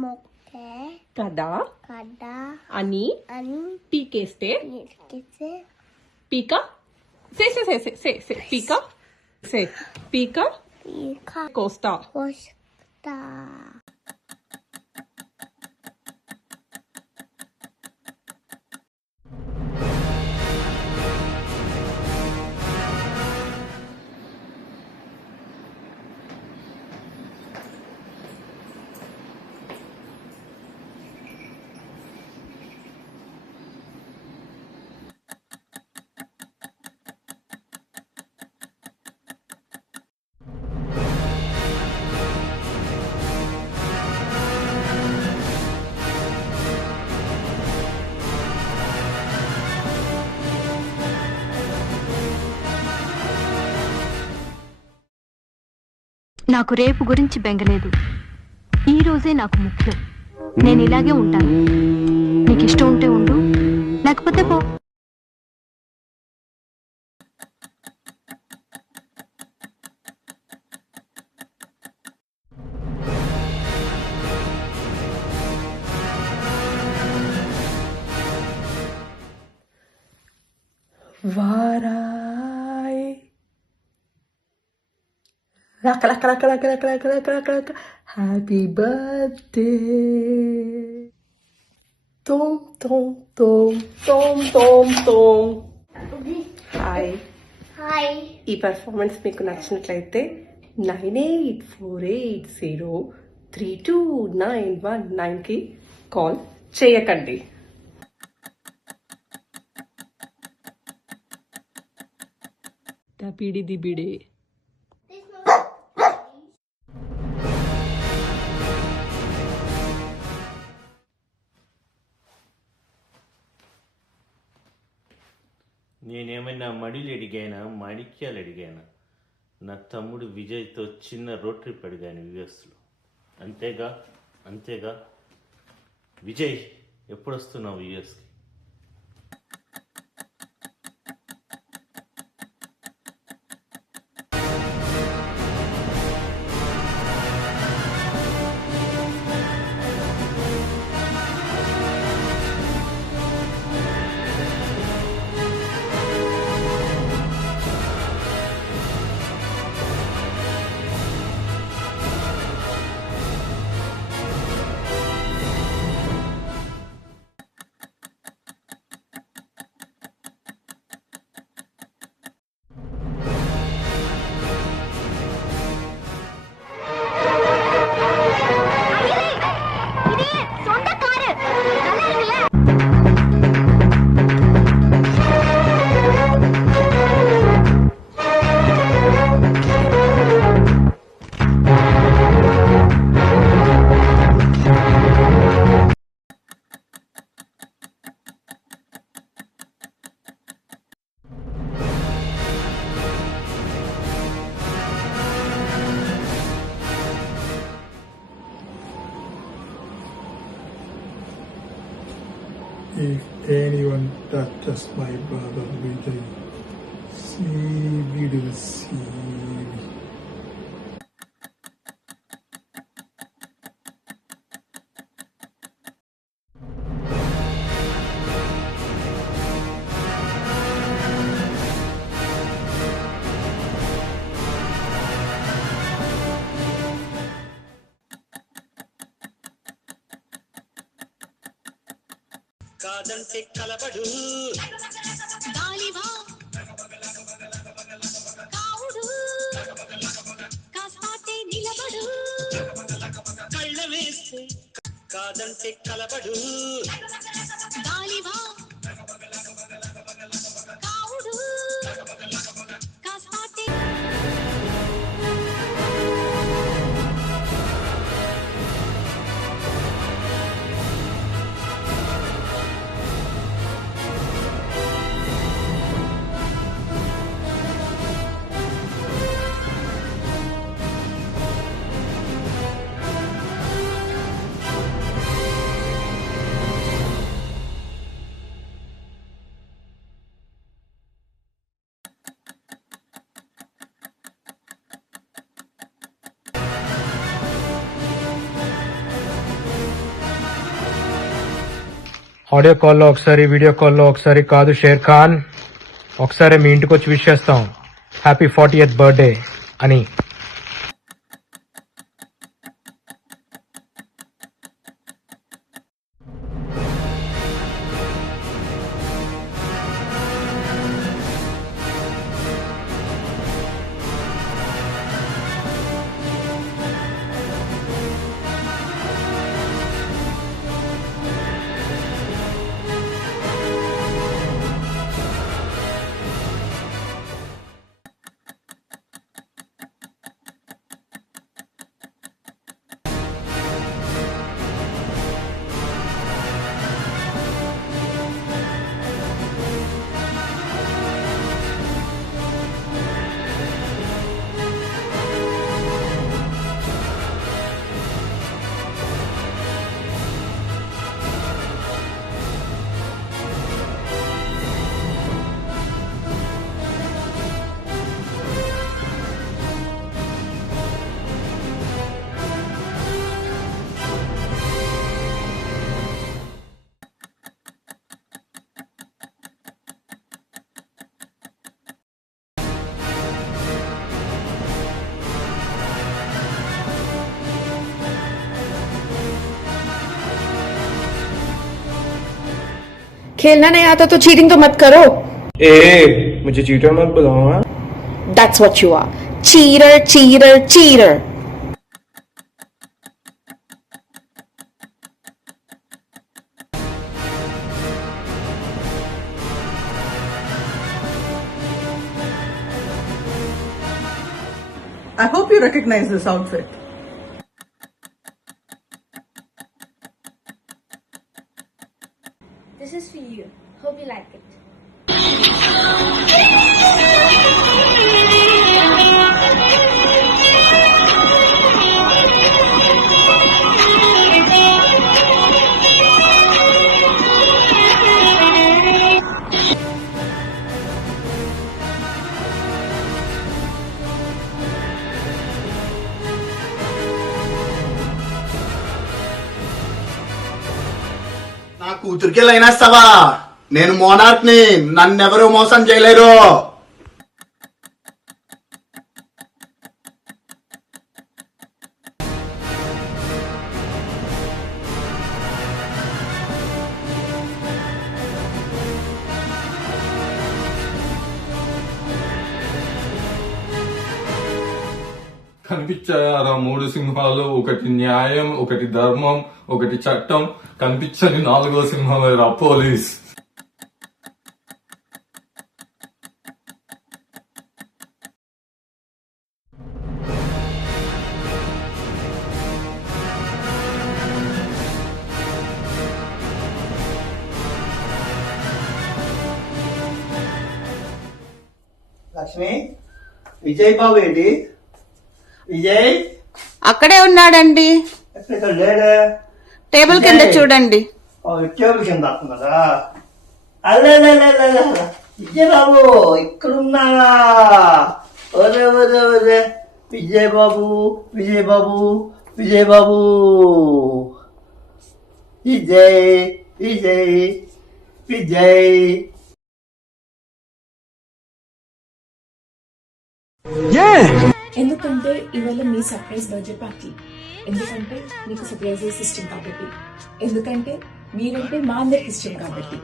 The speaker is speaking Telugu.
మొక్కే కదా అని పీకేస్తే పీక సే పీక కోస్తా. నాకు రేపు గురించి బెంగలేదు. ఈ రోజే నాకు ముఖ్యం. నేను ఇలాగే ఉంటాను. నీకు ఇష్టం ఉంటే ఉండు, లేకపోతే పో. వారాయ్ హ్యాపీ బర్త్డే తోమ్ తోమ్ తోమ్ తోమ్ తోమ్ తోమ్. హాయ్, ఈ పర్ఫార్మెన్స్ మీకు నచ్చినట్లయితే 9848032919కి కాల్ చేయకండి. Tapidi dibide. నేనేమైనా మడిలు అడిగానా, మాణిక్యాలు అడిగానా? నా తమ్ముడు విజయ్తో చిన్న రోడ్ ట్రిప్ అడిగాను యుఎస్లో. అంతేగా విజయ్, ఎప్పుడు వస్తున్నావు యుఎస్కి? If anyone touches my brother Vijay, she will see me. కాదంటే కలబడు కావుడు కాస్పాటే నిలబడు కళ్ళ వేస్తే కాదంటే కలబడు కావుడు కాస్పాటే. ఆడియో కాల్లో ఒకసారి, వీడియో కాల్లో ఒకసారి కాదు షేర్ ఖాన్, ఒకసారి మీ ఇంటికి వచ్చి విష్ చేస్తాం హ్యాపీ 40th బర్త్డే అని. खेलना नहीं आता तो चीटिंग तो मत करो. मुझे चीटर मत बुलाओ. That's what you are. Cheater, cheater, cheater. I hope you recognize this outfit. This is for you. Hope you like it. నా కూతురికి లైన్ వేస్తావా? నేను మోనార్క్ ని, నన్నెవరూ మోసం చేయలేరు. కనిపించాయా 3 సింహాలు? ఒకటి న్యాయం, ఒకటి ధర్మం, ఒకటి చట్టం. కనిపించని 4వ సింహం పోలీస్. లక్ష్మి, విజయ్ బాబు ఏంటి? విజయ్ అక్కడే ఉన్నాడండి. ఎక్కడ లేడా? టేబుల్ కింద చూడండి. టేబుల్ కింద కదా. అల్లే విజయ్ బాబు ఇక్కడున్నావా? ఒరే ఒరే ఒరే విజయ్ బాబు, విజయ్ బాబు, విజయ్ బాబు, విజయ్ విజయ్ విజయ్. ఎందుకంటే ఇవాళ మీ సర్ప్రైజ్ బర్త్డే పార్టీ. ఎందుకంటే మీకు సర్ప్రైజెస్ ఇష్టం కాబట్టి. ఎందుకంటే మీరంటే మా అందరికి ఇష్టం కాబట్టి.